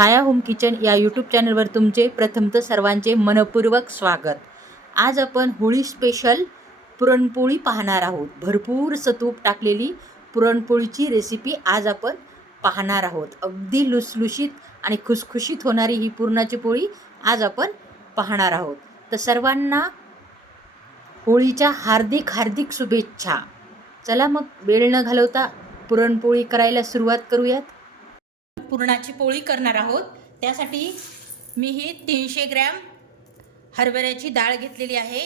छाया home kitchen या YouTube चॅनलवर तुमचे प्रथमतः सर्वांचे मनपूर्वक स्वागत। आज आपण होळी स्पेशल पुरणपोळी पाहणार आहोत। भरपूर तूप टाकलेली पुरणपोळीची रेसिपी आज आपण पाहणार आहोत। अगदी लुसलुशीत आणि खुसखुशीत होणारी ही पुरणाची पोळी आज आपण पाहणार आहोत। तर सर्वांना होळीच्या हार्दिक हार्दिक शुभेच्छा। चला मग वेळ न घालवता पुरणपोळी करायला सुरुवात करूयात। पुरणाची पोळी करणार आहोत। त्यासाठी मी ही 300 ग्रॅम हरभऱ्याची डाळ घेतलेली आहे।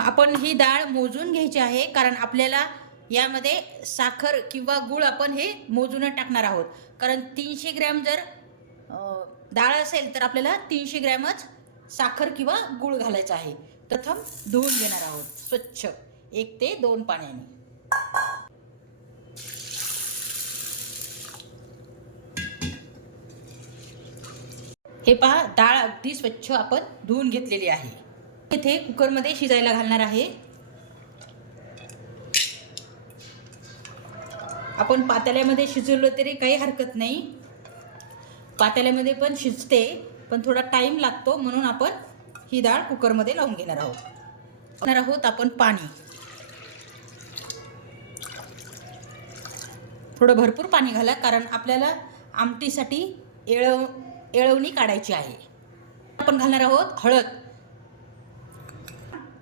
आपण ही डाळ मोजून घ्यायची आहे, कारण आपल्याला यामध्ये साखर किंवा गूळ आपण हे मोजून टाकणार आहोत। कारण 300 ग्रॅम जर डाळ असेल तर आपल्याला 300 ग्रॅमच साखर किंवा गूळ घालायचा आहे। प्रथम धुवून घेणार आहोत स्वच्छ 1 ते 2 पाण्याने। हे पहा, डाळ अगदी स्वच्छ आपण धुवून घेतलेली आहे। इथे कुकरमध्ये शिजायला घालणार आहे। आपण पातेल्यामध्ये शिजवलं तरी काही हरकत नाही, पातेल्यामध्ये पण शिजते, पण थोडा टाइम लागतो, म्हणून आपण ही डाळ कुकरमध्ये लावून घेणार आहोत। आपण पाणी थोडं भरपूर पाणी घाला, कारण आपल्याला आमटीसाठी येळवणी काढायची आहे। आपण घालणार आहोत हळद,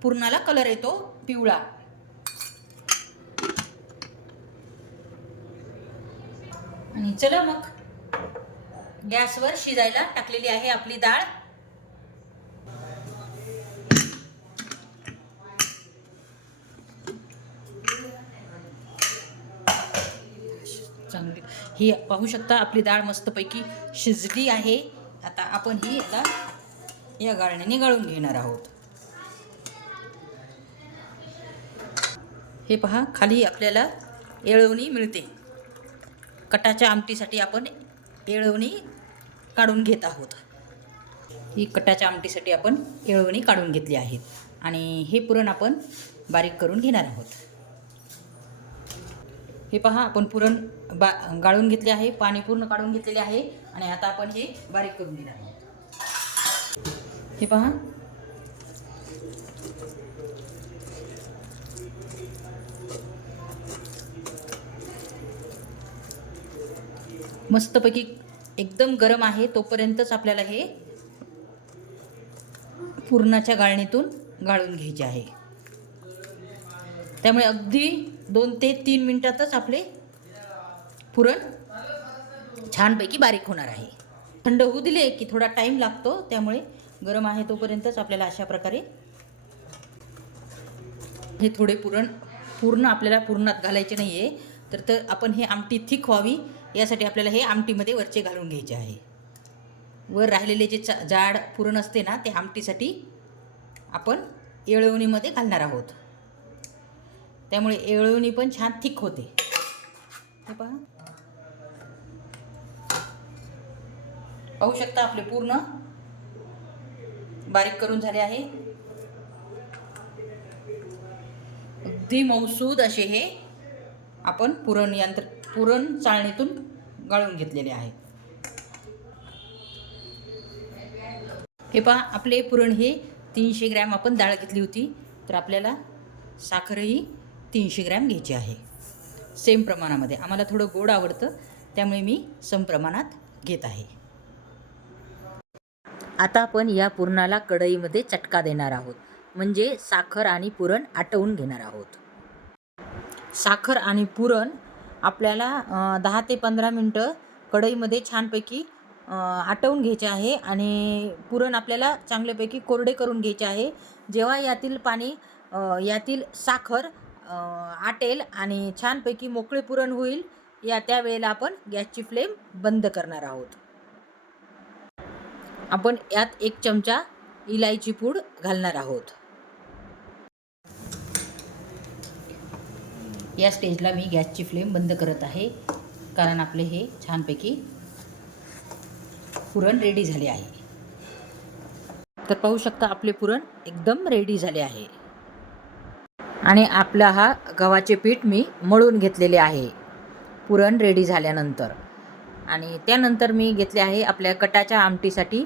पुरणाला कलर येतो पिवळा। आणि चला मग गॅसवर शिजायला टाकलेली आहे आपली डाळ। चांगली ही पाहू शकता, आपली डाळ मस्तपैकी शिजली आहे। आता आपण ही या गाळणीने गाळून घेणार आहोत। हे पहा, खाली आपल्याला येळवणी मिळते। कटाच्या आमटीसाठी आपण येळवणी काढून घेत आहोत। ही कटाच्या आमटीसाठी आपण येळवणी काढून घेतली आहे आणि हे पुरण आपण बारीक करून घेणार आहोत। हे पहा, आपण पुरण गाळून घेतले आहे, पाणी पूर्ण काढून घेतलेले आहे आणि आता आपण हे बारीक करून घेणार आहोत। हे पहा, मस्तपैकी एकदम गरम आहे, तोपर्यंतच आपल्याला हे पुरणाच्या गाळणीतून गाळून घ्यायचे आहे। त्यामुळे अगदी 2 ते 3 मिनिटातच आपले पुरण छानपैकी बारीक होणार आहे। थंड होऊ दिले की थोडा टाइम लागतो, त्यामुळे गरम आहे तोपर्यंतच आपल्याला अशा प्रकारे हे थोडे पूर्ण आपल्याला पुरणात घालायचे नाही आहे, तर आपण हे आमटी थिक व्हावी यासाठी आपल्याला हे आमटीमध्ये वरचे घालून घ्यायचे आहे। वर राहिलेले जे जाड पुरण असते ना, ते आमटीसाठी आपण येळवणीमध्ये घालणार आहोत, त्यामुळे येळवणी पण छान थिक होते। हे पहा, पाहू शकता आपले पूर्ण बारीक करून झाले आहे। अगदी मऊसूद असे हे आपण पुरण चाळणीतून गाळून घेतलेले आहे। हे पहा, आपले पुरण हे 300 ग्रॅम आपण डाळ घेतली होती, तर आपल्याला साखरही 300 ग्रॅम घ्यायची आहे। सेम प्रमाणामध्ये, आम्हाला थोडं गोड आवडतं, त्यामुळे मी सम प्रमाणात घेत आहे। आता आपण या पुरणाला कढईमध्ये चटका देणार आहोत, म्हणजे साखर आणि पुरण आटवून घेणार आहोत। साखर आणि पुरण आपल्याला 10 ते 15 मिनटं कढईमध्ये छानपैकी आटवून घ्यायचे आहे आणि पुरण आपल्याला चांगल्यापैकी कोरडे करून घ्यायचे आहे। जेव्हा यातील साखर आटेल आणि छानपैकी मोकळे पुरण होईल, त्यावेळेला आपण गॅसची फ्लेम बंद करणार आहोत। आपण यात 1 चमचा इलायची पूड घालणार आहोत। या स्टेजला मी गॅसची फ्लेम बंद करत आहे, कारण आपले हे छानपैकी पुरण रेडी झाले आहे। तर पाहू शकता, आपले पुरण एकदम रेडी झाले आहे आणि आपला गव्हाचे पीठ मी मळून घेतलेले आहे पुरण रेडी झाल्यानंतर। आणि त्यानंतर मी घेतले आहे आपल्या कटाच्या आमटीसाठी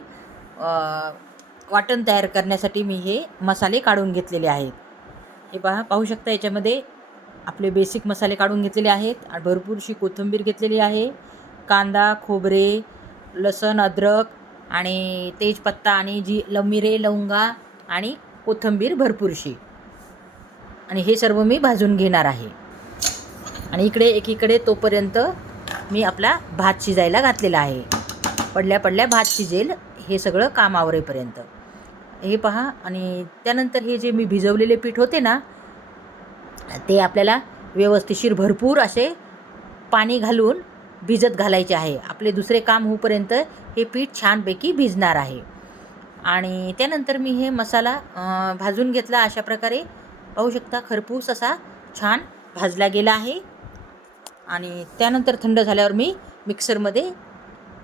वाटण तयार करण्यासाठी मी हे मसाले काढून घेतलेले आहेत. हे पाहू शकता, याच्यामध्ये आपले बेसिक मसाले काढून घेतलेले आहेत आणि भरपूरशी कोथिंबीर घेतलेली आहे, कांदा, खोबरे, लसूण, अद्रक आणि तेजपत्ता आणि मिरे, लवंगा आणि कोथिंबीर भरपूरशी. आणि हे सर्व मी भाजून घेणार आहे. आणि इकडे एकीकडे तोपर्यंत मी आपला भात शिजायला घातलेला आहे. पडल्या भात शिजेल हे सगळं काम आवरेपर्यंत. हे पहा. आणि त्यानंतर हे जे मी भिजवलेले पीठ होते ना, ते आपल्याला व्यवस्थिशीर भरपूर असे पाणी घालून भिजत घालायचे आहे. आपले दुसरे काम होईपर्यंत हे पीठ छानपैकी भिजणार आहे. आणि त्यानंतर मी हे मसाला भाजून घेतला. अशा प्रकारे पाहू शकता, खरपूस असा छान भाजला गेला आहे. आणि त्यानंतर थंड झाल्यावर मी मिक्सरमध्ये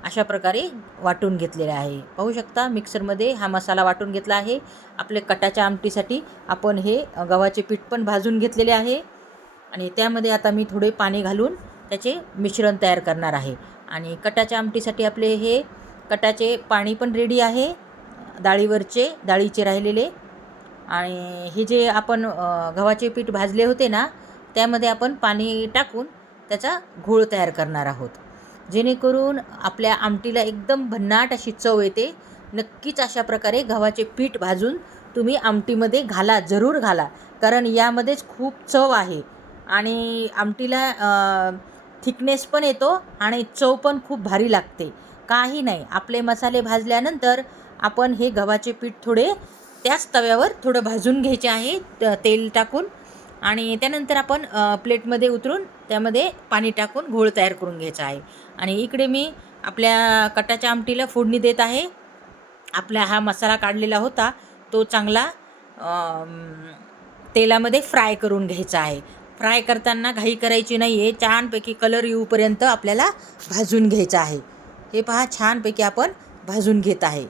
अशा प्रकारे वाटून घेतलेला आहे. पाहू शकता, मिक्सरमध्ये हा मसाला वाटून घेतला आहे. आपले कटाच्या आमटीसाठी आपण हे गव्हाचे पीठ पण भाजून घेतलेले आहे. आणि त्यामध्ये आता मी थोडे पाणी घालून त्याचे मिश्रण तयार करणार आहे. आणि कटाच्या आमटीसाठी आपले हे कटाचे पाणी पण रेडी आहे, डाळीचे राहिलेले. आणि हे जे आपण गव्हाचे पीठ भाजले होते ना, त्यामध्ये आपण पाणी टाकून त्याचा घोळ तयार करणार आहोत, जेणेकरून आपल्या आमटीला एकदम भन्नाट अशी चव येते. नक्कीच अशा प्रकारे गव्हाचे पीठ भाजून तुम्ही आमटीमध्ये जरूर घाला, कारण यामध्येच खूप चव आहे. आणि आमटीला थिकनेस पण येतो आणि चव पण खूप भारी लागते. काही नाही, आपले मसाले भाजल्यानंतर आपण हे गव्हाचे पीठ थोडे त्याच तव्यावर थोडं भाजून घ्यायचे आहे तेल टाकून. आणि त्यानंतर आपण प्लेटमध्ये उतरून त्यामध्ये पाणी टाकून घोळ तयार करून घ्यायचा आहे. आणि इकडे मी आपल्या कटाच्या आमटीला फोडणी देत आहे. आपला हा मसाला काढलेला होता तो चांगला तेलामध्ये फ्राय करून घ्यायचा आहे. फ्राय करताना घाई करायची नाही आहे, छानपैकी कलर येऊपर्यंत आपल्याला भाजून घ्यायचा आहे. हे पहा, छानपैकी आपण भाजून घेत आहे.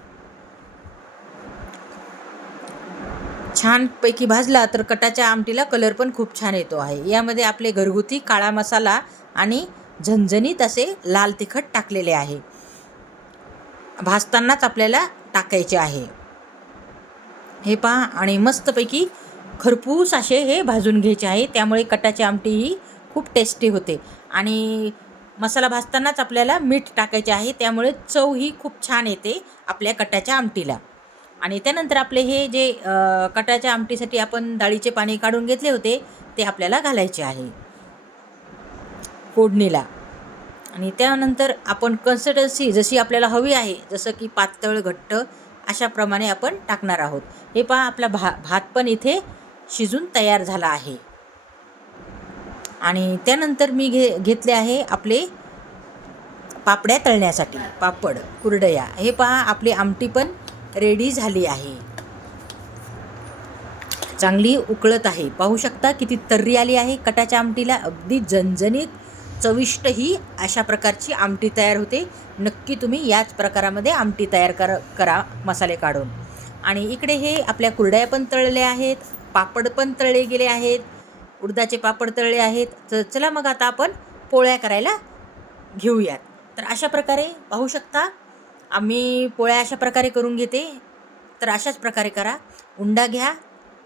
छानपैकी भाजला तर कटाच्या आमटीला कलर पण खूप छान येतो आहे. यामध्ये आपले घरगुती काळा मसाला आणि झणझणीत असे लाल तिखट टाकलेले आहे. भाजतानाच आपल्याला टाकायचे आहे. हे पहा. आणि मस्तपैकी खरपूस असे हे भाजून घ्यायचे आहे, त्यामुळे कटाची आमटी ही खूप टेस्टी होते. आणि मसाला भाजतानाच आपल्याला मीठ टाकायचे आहे, त्यामुळे चव ही खूप छान येते आपल्या कटाच्या आमटीला. आणि त्यानंतर आपले हे जे कटाच्या आमटीसाठी आपण डाळीचे पाणी काढून घेतले होते ते आपल्याला घालायचे आहे फोडणीला. आणि त्यानंतर आपण कन्सिस्टन्सी जशी आपल्याला हवी आहे, जसं की पातळ, घट्ट, अशाप्रमाणे आपण टाकणार आहोत. हे पहा, आपला भात पण इथे शिजून तयार झाला आहे. आणि त्यानंतर मी घेतले आहे आपले पापड्या तळण्यासाठी पापड, कुरडया. हे पहा, आपली आमटी पण रेडी झाली आहे, चांगली उकळत आहे. पाहू शकता किती तर्री आली आहे कटाच्या आमटीला. अगदी झणझणीत, चविष्ट ही अशा प्रकारची आमटी तयार होते. नक्की तुम्ही याच प्रकारामध्ये आमटी तयार करा मसाले काढून. आणि इकडे हे आपल्या कुरड्या पण तळल्या आहेत, पापड पण तळले गेले आहेत, उडदाचे पापड तळले आहेत. तर चला मग आता आपण पोळ्या करायला घेऊयात. तर अशा प्रकारे पाहू शकता, आम्ही पोळ्या अशा प्रकारे करून घेते. तर अशाच प्रकारे करा. उंडा घ्या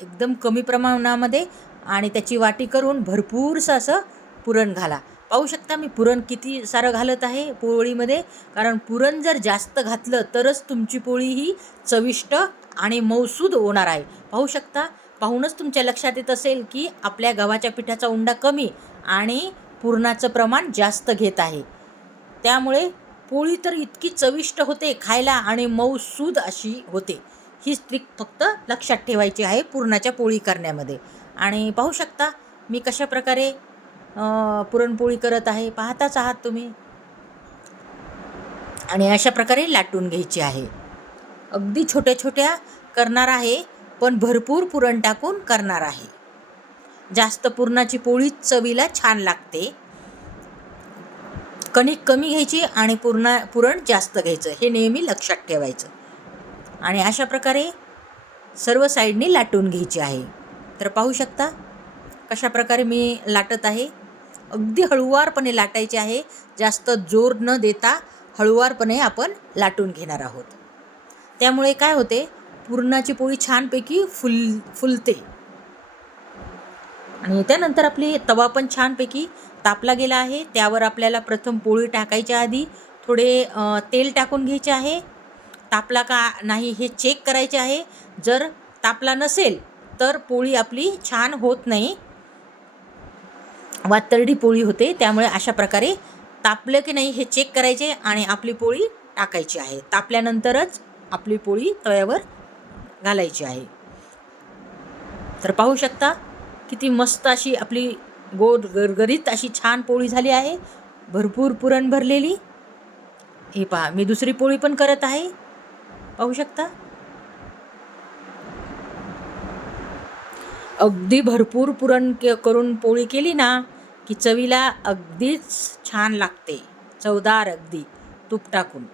एकदम कमी प्रमाणामध्ये आणि त्याची वाटी करून भरपूरसं असं पुरण घाला. पाहू शकता मी पुरण किती सारं घालत आहे पोळीमध्ये, कारण पुरण जर जास्त घातलं तरच तुमची पोळी ही चविष्ट आणि मऊसूद होणार आहे. पाहू शकता, पाहूनच तुमच्या लक्षात येत असेल की आपल्या गव्हाच्या पिठाचा उंडा कमी आणि पुरणाचं प्रमाण जास्त घेत आहे. त्यामुळे पोळी तर इतकी चविष्ट होते खायला आणि मऊसूद अशी होते. ही ट्रिक फक्त लक्षात ठेवायची आहे पुरणाच्या पोळी करण्यामध्ये. आणि पाहू शकता मी कशा प्रकारे पुरणपोळी करत आहे, पाहताच आहात तुम्ही. आणि अशा प्रकारे लाटून घ्यायची आहे. अगदी छोट्या छोट्या करणार आहे, पण भरपूर पुरण टाकून करणार आहे. जास्त पुरणाची पोळी चवीला छान लागते. कणिक कमी घ्यायची आणि पुरण जास्त घ्यायचं, हे नेहमी लक्षात ठेवायचं. आणि अशा प्रकारे सर्व साईडनी लाटून घ्यायची आहे. तर पाहू शकता कशा प्रकारे मी लाटत आहे. अगदी हळुवारपणे लाटायचे आहे. जास्त जोर न देता हळुवारपणे आपण लाटून घेणार आहोत. त्यामुळे काय होते, पुरणाची पोळी छानपैकी फुलते. आणि त्यानंतर आपली तवा पण छानपैकी तापला गेला आहे. त्यावर आपल्याला प्रथम पोळी टाकायच्या आधी थोडे तेल टाकून घ्यायचे आहे. तापला का नाही हे चेक करायचे आहे. जर तापला नसेल तर पोळी आपली छान होत नाही, वातरडी पोळी होते. त्यामुळे अशा प्रकारे तापलं की नाही हे चेक करायचे आणि आपली पोळी टाकायची आहे. तापल्यानंतरच आपली पोळी तव्यावर घालायची आहे. तर पाहू शकता किती मस्त अशी आपली गोड गरगरीत अशी छान पोळी झाली आहे, भरपूर पुरण भरलेली. हे पहा, मी दुसरी पोळी पण करत आहे, पाहू शकता. अगदी भरपूर पुरण करून पोळी केली ना की चवीला अगदीच छान लागते, चवदार अगदी तूप टाकून.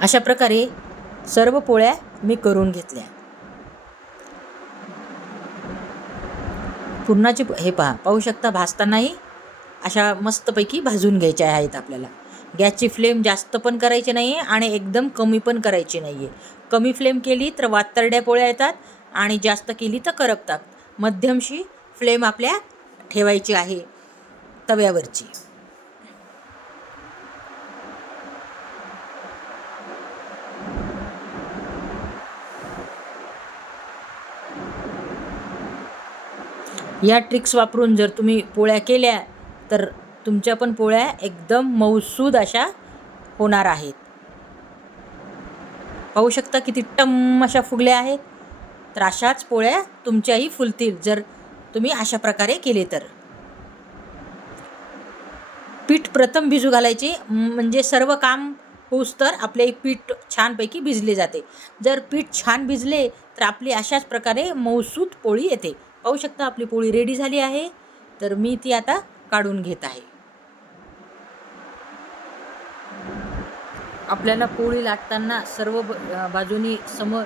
अशा प्रकारे सर्व पोळ्या मी करून घेतल्या. पुरणाची हे पहा, पाहू शकता, भाजतानाही अशा मस्तपैकी भाजून घ्यायच्या आहेत आपल्याला. गॅसची फ्लेम जास्त पण करायची नाही आहे आणि एकदम कमी पण करायची नाही आहे. कमी फ्लेम केली तर वातरड्या पोळ्या येतात आणि जास्त केली तर करपतात. मध्यमशी फ्लेम आपल्या ठेवायची आहे तव्यावरची. या ट्रिक्स वापरून जर तुम्ही पोळ्या केल्या तर तुमच्या पण पोळ्या एकदम मऊसूद अशा होणार आहेत. पाहू शकता किती टम्म अशा फुगल्या आहेत. तर अशाच पोळ्या तुमच्याही फुलतील जर तुम्ही अशा प्रकारे केले तर. पीठ प्रथम भिजू घालायचे, म्हणजे सर्व काम होऊस तर आपले पीठ छानपैकी भिजले जाते. जर पीठ छान भिजले तर आपली अशाच प्रकारे मऊसूद पोळी येते. पाहू शकता आपली पोळी रेडी झाली आहे. तर मी ती आता काढून घेत आहे. आपल्याला पोळी लाटताना सर्व बाजूनी सम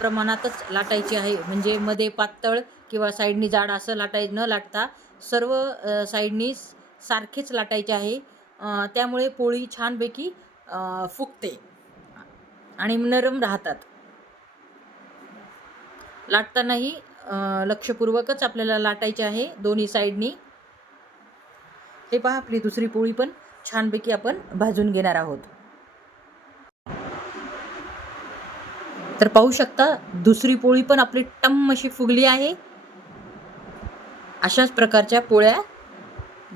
प्रमाणातच लाटायची आहे, म्हणजे मध्ये पातळ किंवा साईडनी जाड असं न लाटता सर्व साईडनी सारखेच लाटायचे आहे. त्यामुळे पोळी छानपैकी फुगते आणि नरम राहतात. लाटतानाही लक्षपूर्वकच आपल्याला लाटायचे आहे दोन्ही साईडनी. हे पहा, आपली दुसरी पोळी पण छानपैकी आपण भाजून घेणार आहोत. तर पाहू शकता दुसरी पोळी पण आपली टम्म अशी फुगली आहे. अशाच प्रकारच्या पोळ्या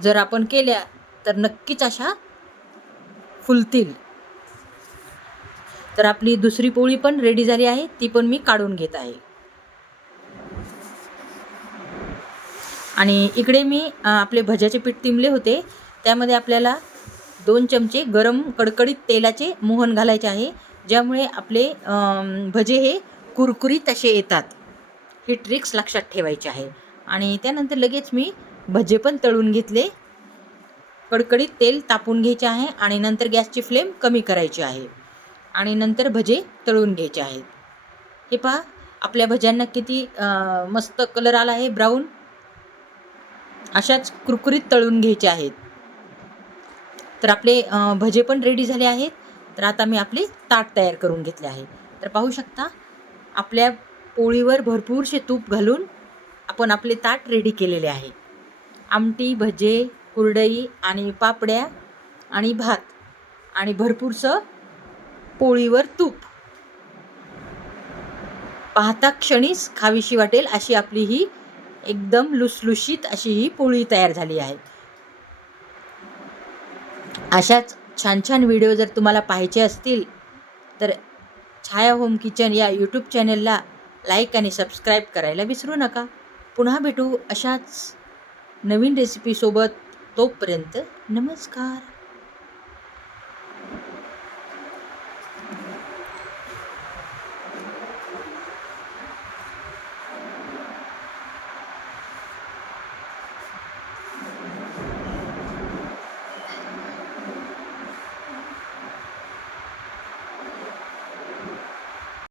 जर आपण केल्या तर नक्कीच अशा फुलतील. तर आपली दुसरी पोळी पण रेडी झाली आहे, ती पण मी काढून घेत आहे. आणि इकडे मी आपले भज्याचे पीठ तिंबले होते, त्यामध्ये आपल्याला 2 चमचे गरम कडकडीत तेलाचे मोहन घालायचे आहे, ज्यामुळे आपले भजे हे कुरकुरीत असे येतात. ही ट्रिक्स लक्षात ठेवायची आहे. आणि त्यानंतर लगेच मी भजे पण तळून घेतले. कडकडीत तेल तापून घ्यायचे आहे आणि नंतर गॅसची फ्लेम कमी करायची आहे आणि नंतर भजे तळून घ्यायचे आहेत. हे पहा, आपल्या भज्यांना किती मस्त कलर आला आहे, ब्राऊन. अशाच कुरकुरीत तळून घ्यायचे आहेत. तर आपले भजे पण रेडी झाले आहेत. तर आता मी आपले ताट तयार करून घेतले आहे. तर पाहू शकता आपल्या पोळीवर भरपूरसे तूप घालून आपण आपले ताट रेडी केलेले आहे. आमटी, भजे, कुरडई आणि पापड्या आणि भात आणि भरपूरसं पोळीवर तूप. पाहता क्षणीच खावीशी वाटेल अशी आपली ही एकदम लुसलुशीत अशी ही पोळी तयार झाली आहे. अशाच छान छान व्हिडिओ जर तुम्हाला पाहायचे असतील तर छाया होम किचन या यूट्यूब चॅनलला लाईक आणि सबस्क्राईब करायला विसरू नका. पुन्हा भेटू अशाच नवीन रेसिपीसोबत. तोपर्यंत नमस्कार.